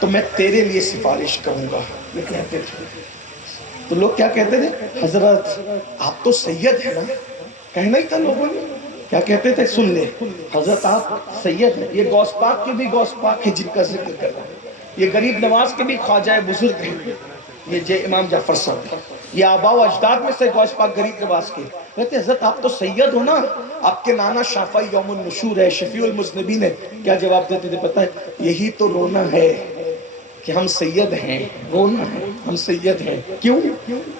تو میں تیرے لیے سفارش کروں گا، یہ کہتے تھے۔ تو لوگ کیا کہتے تھے؟ حضرت آپ تو سید ہیں نا، کہنا ہی تھا لوگوں نے۔ کیا کہتے تھے؟ سن لے حضرت آپ سید ہیں، یہ غوث پاک کے بھی غوث پاک ہے جن کا ذکر کر رہا ہوں، یہ غریب نواز کے بھی خواجہ بزرگ ہیں، یہ جے امام جعفر صاحب، یہ آباء و اجداد میں سے غوث پاک غریب نواز کے۔ کہتے حضرت آپ تو سید ہو نا، آپ کے نانا شافعی یوم النشور ہے، شفیع المذنبین ہے۔ کیا جواب دیتے تھے پتہ ہے؟ یہی تو رونا ہے کہ ہم سید ہیں، رونا ہے ہم سید ہیں۔ کیوں؟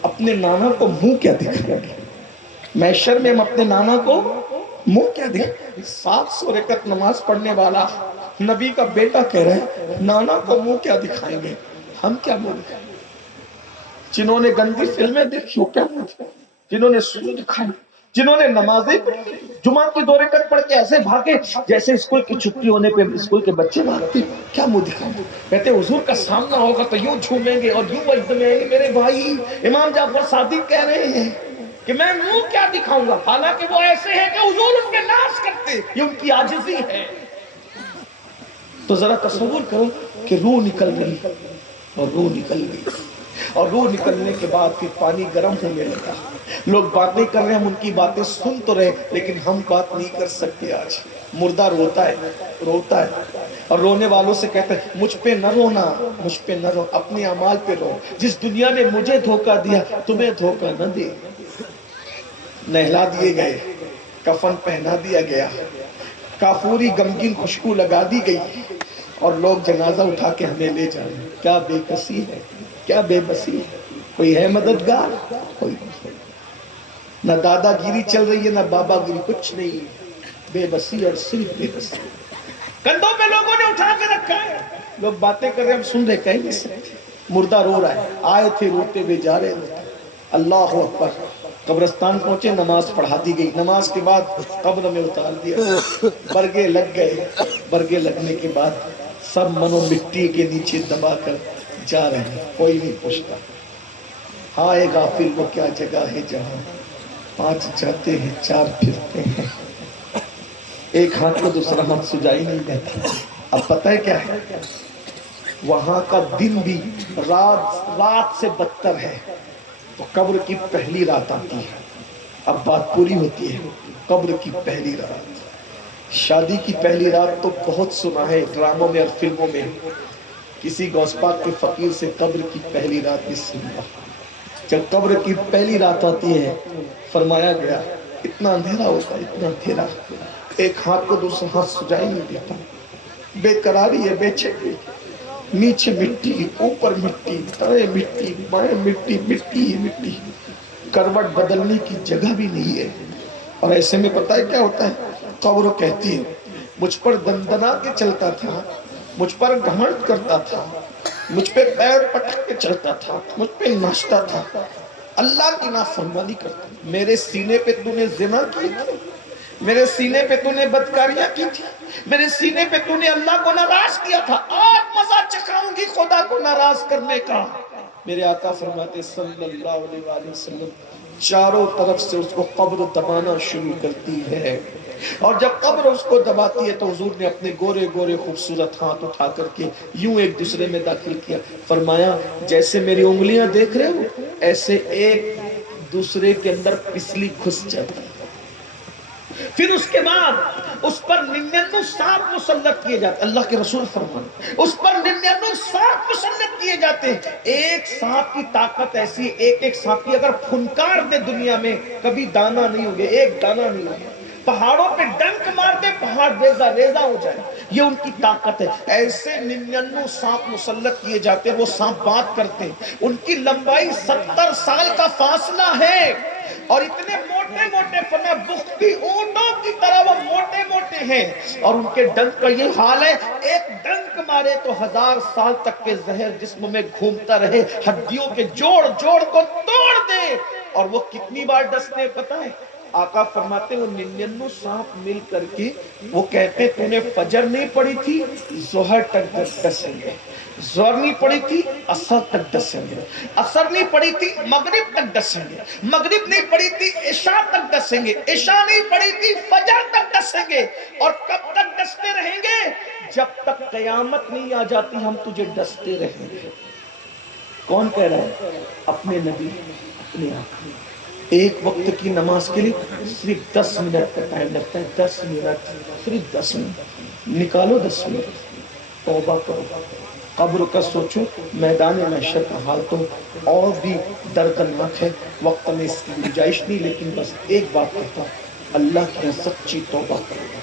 اپنے نانا کو منہ کیا دکھائیں گے؟ محشر میں ہم اپنے نانا کو منہ کیا دکھائیں؟ 700 رکعت نماز پڑھنے والا نبی کا بیٹا کہہ رہا ہے نانا کو منہ کیا دکھائیں گے؟ ہم کیا منہ دکھائیں گے؟ جنہوں نے گندی فلمیں دیکھی وہ کیا منہ دکھائیں؟ جنہوں نے سود کھائی، جنہوں نے نمازیں پڑھی، جمعہ کی 2 رکعت پڑھ کے ایسے بھاگے جیسے اسکول کی چھٹی ہونے پہ اسکول کے بچے بھاگتے، کیا منہ دکھائیں گے؟ کہتے حضور کا سامنا ہوگا تو یوں جھومیں گے اور یوں وجدمیں گے۔ میرے بھائی امام جعفر صادق کہہ رہے ہیں کہ میں منہ کیا دکھاؤں گا، حالانکہ وہ ایسے ہیں کہ حضور ان کے ناز کرتے، یہ ان کی عاجزی ہے۔ تو ذرا تصور کرو کہ روح نکل گئی اور روح نکل گئی، اور روح نکلنے کے بعد پھر پانی گرم ہونے لگا، لوگ باتیں کر رہے ہیں، ہم ان کی باتیں سن تو رہے لیکن ہم بات نہیں کر سکتے۔ آج مردہ روتا ہے اور رونے والوں سے کہتا ہے مجھ پہ نہ رونا، مجھ پہ نہ رو، اپنے اعمال پہ رو، جس دنیا نے مجھے دھوکہ دیا تمہیں دھوکہ نہ دے۔ نہلا دیے گئے، کفن پہنا دیا گیا، کافوری غمگین خوشبو لگا دی گئی اور لوگ جنازہ اٹھا کے ہمیں لے جا رہے ہیں۔ کیا بے کسی ہے، کیا بے بسی ہے، کوئی ہے مددگار؟ کوئی نہیں، نہ دادا گیری چل رہی ہے نہ بابا گیری، کچھ نہیں، بے بسی اور صرف بے بسی۔ کندھوں پہ لوگوں نے اٹھا کے رکھا ہے، لوگ باتیں کر رہے ہیں، ہم سن رہے، کہہ نہیں سکتے۔ مردہ رو رہا ہے، آئے تھے روتے ہوئے جا رہے ہوتے۔ اللہ اکبر، قبرستان پہنچے، نماز پڑھا دی گئی، نماز کے بعد قبر میں اتار دیا، برگے لگ گئے، برگے لگنے کے بعد سب منو مٹی کے نیچے دبا کر جا رہے ہیں، کوئی نہیں پوچھتا۔ ہائے غافل وہ کیا جگہ ہے جہاں 5 جاتے ہیں 4 پھرتے ہیں، ایک ہاتھ کو دوسرا ہاتھ سجائی نہیں دیتا۔ اب پتہ ہے کیا ہے؟ وہاں کا دن بھی رات سے بدتر ہے۔ تو قبر کی پہلی رات آتی ہے، اب بات پوری ہوتی ہے، قبر کی پہلی رات۔ شادی کی پہلی رات تو بہت سنا ہے ڈراموں میں اور فلموں میں، کسی غوث پاک کے فقیر سے قبر کی پہلی رات نہیں سنتا۔ جب قبر کی پہلی رات آتی ہے فرمایا گیا اتنا اندھیرا ہوتا ہے، اتنا اندھیرا، ایک ہاتھ کو دوسرا ہاتھ سجائی نہیں دیتا، بے قراری ہے، بے چینی، نیچے مٹی، اوپر مٹی، تلے مٹی، بائیں مٹی، مٹی ہی مٹی، کروٹ بدلنے کی جگہ بھی نہیں ہے۔ اور ایسے میں پتہ ہے کیا ہوتا ہے؟ قبر کہتی ہے مجھ پر دندنا کے چلتا تھا، مجھ پر گھمنڈ کرتا تھا، مجھ پہ پیر پٹک کے چلتا تھا، مجھ پہ ناچتا تھا، اللہ کی نافرمانی کرتا، میرے سینے پہ تو نے زنا کی تھی، میرے سینے پہ تو نے بدکاریاں کی تھی، میرے سینے پہ تو نے اللہ کو ناراض کیا تھا، آج مزہ چکھاؤں گی خدا کو ناراض کرنے کا۔ میرے آقا فرماتے صلی اللہ علیہ وآلہ وسلم چاروں طرف سے اس کو قبر دبانا شروع کرتی ہے، اور جب قبر اس کو دباتی ہے تو حضور نے اپنے گورے گورے خوبصورت ہاتھ اٹھا کر کے یوں ایک دوسرے میں داخل کیا، فرمایا جیسے میری انگلیاں دیکھ رہے ہو ایسے ایک دوسرے کے اندر پسلی گھس جاتی ہے۔ پھر اس کے بعد اس پر 99 سانپ مسلط کیے جاتے، اللہ کے رسول فرماتے اس پر 99 سانپ مسلط کیے جاتے ہیں۔ ایک سانپ کی طاقت ایسی، ایک سانپ کی اگر پھنکار دے دنیا میں کبھی دانا نہیں ہوگے، ایک دانا نہیں ہوگا۔ پہاڑوں پہ ڈنک مارتے پہاڑ ریزہ ریزہ ہو جائے، یہ ان کی طاقت ہے۔ ایسے 99 سانپ مسلط کیے جاتے ہیں، وہ سانپ بات کرتے ہیں، ان کی لمبائی 70 سال کا فاصلہ ہے، اور اتنے موٹے موٹے فنا بختی اونٹوں کی طرح وہ موٹے موٹے ہیں، اور ان کے ڈنک کا یہ حال ہے ایک ڈنک مارے تو 1000 سال تک کے زہر جسم میں گھومتا رہے، ہڈیوں کے جوڑ جوڑ کو توڑ دے۔ اور وہ کتنی بار ڈستے پتہ ہے؟ آقا فرماتے وہ 99 سانپ مل کر کے وہ کہتے تو نے فجر نہیں پڑھی تھی ظہر تک ڈسیں گے، ظہر نہیں پڑھی تھی عصر تک ڈسیں گے، عصر نہیں پڑھی تھی مغرب تک ڈسیں گے، مغرب نہیں پڑھی تھی عشاء تک ڈسیں گے، عشاء نہیں پڑھی تھی فجر تک ڈسیں گے، اور کب تک ڈستے رہیں گے؟ جب تک قیامت نہیں آ جاتی ہم تجھے ڈستے رہیں گے۔ کون کہہ رہا ہے؟ اپنے نبی، اپنے آقا۔ ایک وقت کی نماز کے لیے صرف 10 منٹ کا ٹائم لگتا ہے، 10 منٹ، صرف 10 منٹ نکالو، 10 منٹ توبہ کرو، قبر کا سوچو، میدان محشر کا حال تو اور بھی دردناک ہے، وقت میں اس کی گنجائش نہیں، لیکن بس ایک بات کہتا ہوں، اللہ کی سچی توبہ کرو۔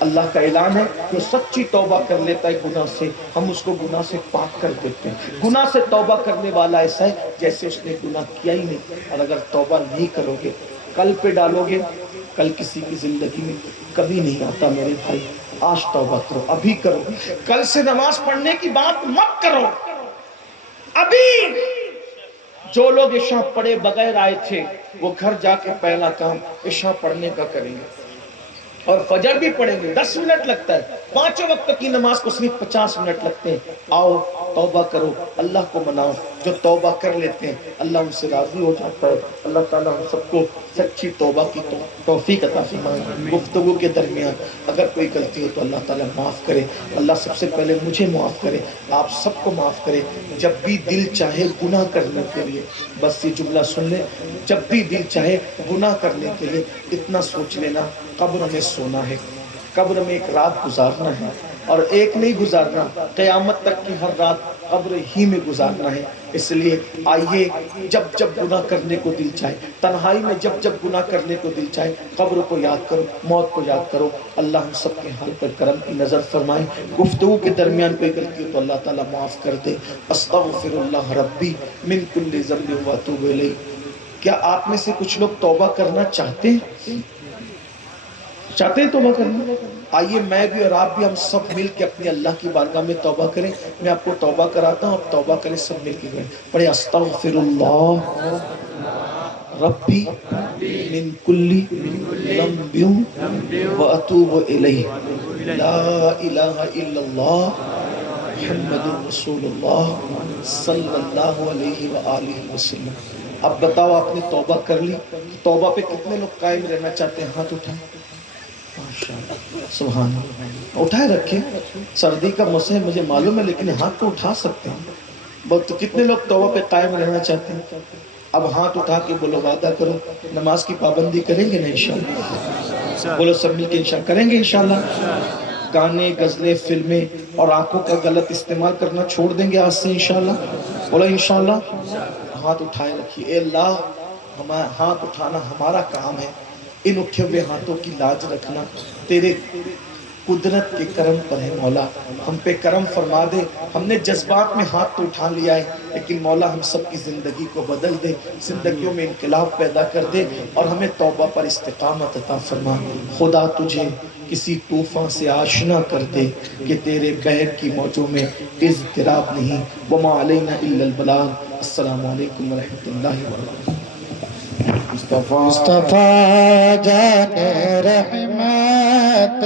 اللہ کا اعلان ہے کہ سچی توبہ کر لیتا ہے گناہ سے، ہم اس کو گناہ سے پاک کر دیتے ہیں۔ گناہ سے توبہ کرنے والا ایسا ہے جیسے اس نے گناہ کیا ہی نہیں، اور اگر توبہ نہیں کرو گے، کل پہ ڈالو گے، کل کسی کی زندگی میں کبھی نہیں آتا میرے بھائی۔ آج توبہ کرو، ابھی کرو، کل سے نماز پڑھنے کی بات مت کرو، ابھی۔ جو لوگ عشاء پڑھے بغیر آئے تھے وہ گھر جا کے پہلا کام عشاء پڑھنے کا کریں گے، اور فجر بھی پڑھیں گے، 10 منٹ لگتا ہے، 5 وقت کی نماز کو صرف 50 منٹ لگتے ہیں۔ آؤ توبہ کرو، اللہ کو مناؤ، جو توبہ کر لیتے ہیں اللہ ان سے راضی ہو جاتا ہے۔ اللہ تعالیٰ ہم سب کو سچی توبہ کی توفیق عطا فرمائے۔ گفتگو کے درمیان اگر کوئی غلطی ہو تو اللہ تعالیٰ معاف کرے، اللہ سب سے پہلے مجھے معاف کرے، آپ سب کو معاف کرے۔ جب بھی دل چاہے گناہ کرنے کے لیے، بس یہ جملہ سن لیں، جب بھی دل چاہے گناہ کرنے کے لیے اتنا سوچ لینا، قبر میں سونا ہے، قبر میں ایک رات گزارنا ہے، اور ایک نہیں گزارنا، قیامت تک کی ہر رات قبر ہی میں گزارنا ہے۔ اس لیے آئیے جب جب گناہ کرنے کو دل چاہے، تنہائی میں جب جب گناہ کرنے کو دل چاہے، قبر کو یاد کرو، موت کو یاد کرو۔ اللہ ہم سب کے حال پر کرم کی نظر فرمائے۔ گفتگو کے درمیان کوئی غلطی ہو تو اللہ تعالیٰ معاف کر دے۔ استغفر اللہ ربی من کل ذنب واتوب الیہ۔ کیا آپ میں سے کچھ لوگ توبہ کرنا چاہتے ہیں؟ چاہتے ہیں توبہ کرنا؟ آئیے میں بھی اور آپ بھی، ہم سب مل کے اپنے اللہ کی بارگاہ میں توبہ کریں۔ میں آپ کو توبہ کراتا ہوں، آپ توبہ کریں، سب مل کے کریں۔ پڑھیں استغفر اللہ ربی من کل ذنب واتوب الیہ، لا الہ الا اللہ محمد رسول اللہ صلی اللہ علیہ وآلہ وسلم۔ اب بتاؤ آپ نے توبہ کر لی؟ توبہ پہ کتنے لوگ قائم رہنا چاہتے ہیں؟ ہاتھ اٹھائیں۔ سبحان اللہ، اٹھائے رکھیں۔ سردی کا موسم ہے مجھے معلوم ہے، لیکن ہاتھ تو اٹھا سکتے ہیں بہت۔ تو کتنے لوگ توبہ پہ قائم رہنا چاہتے ہیں؟ اب ہاتھ اٹھا کے بولو وعدہ کرو نماز کی پابندی کریں گے نا انشاءاللہ؟ بولو سب مل کے انشاءاللہ کریں گے انشاءاللہ۔ گانے، غزلیں، فلمیں اور آنکھوں کا غلط استعمال کرنا چھوڑ دیں گے آج سے انشاءاللہ؟ بولو انشاءاللہ۔ ہاتھ اٹھائے رکھیے۔ اے اللہ، ہاتھ اٹھانا ہمارا کام ہے، ان اٹھے ہوئے ہاتھوں کی لاج رکھنا تیرے قدرت کے کرم پر ہے مولا، ہم پہ کرم فرما دے۔ ہم نے جذبات میں ہاتھ تو اٹھا لیا ہے، لیکن مولا ہم سب کی زندگی کو بدل دے، زندگیوں میں انقلاب پیدا کر دے، اور ہمیں توبہ پر استقامت عطا فرما۔ خدا تجھے کسی طوفان سے آشنا کر دے کہ تیرے بحر کی موجوں میں اضطراب نہیں۔ وما علینا الا البلاغ۔ السلام علیکم ورحمۃ اللہ وبرکاتہ۔ مصطفیٰ جان رحمت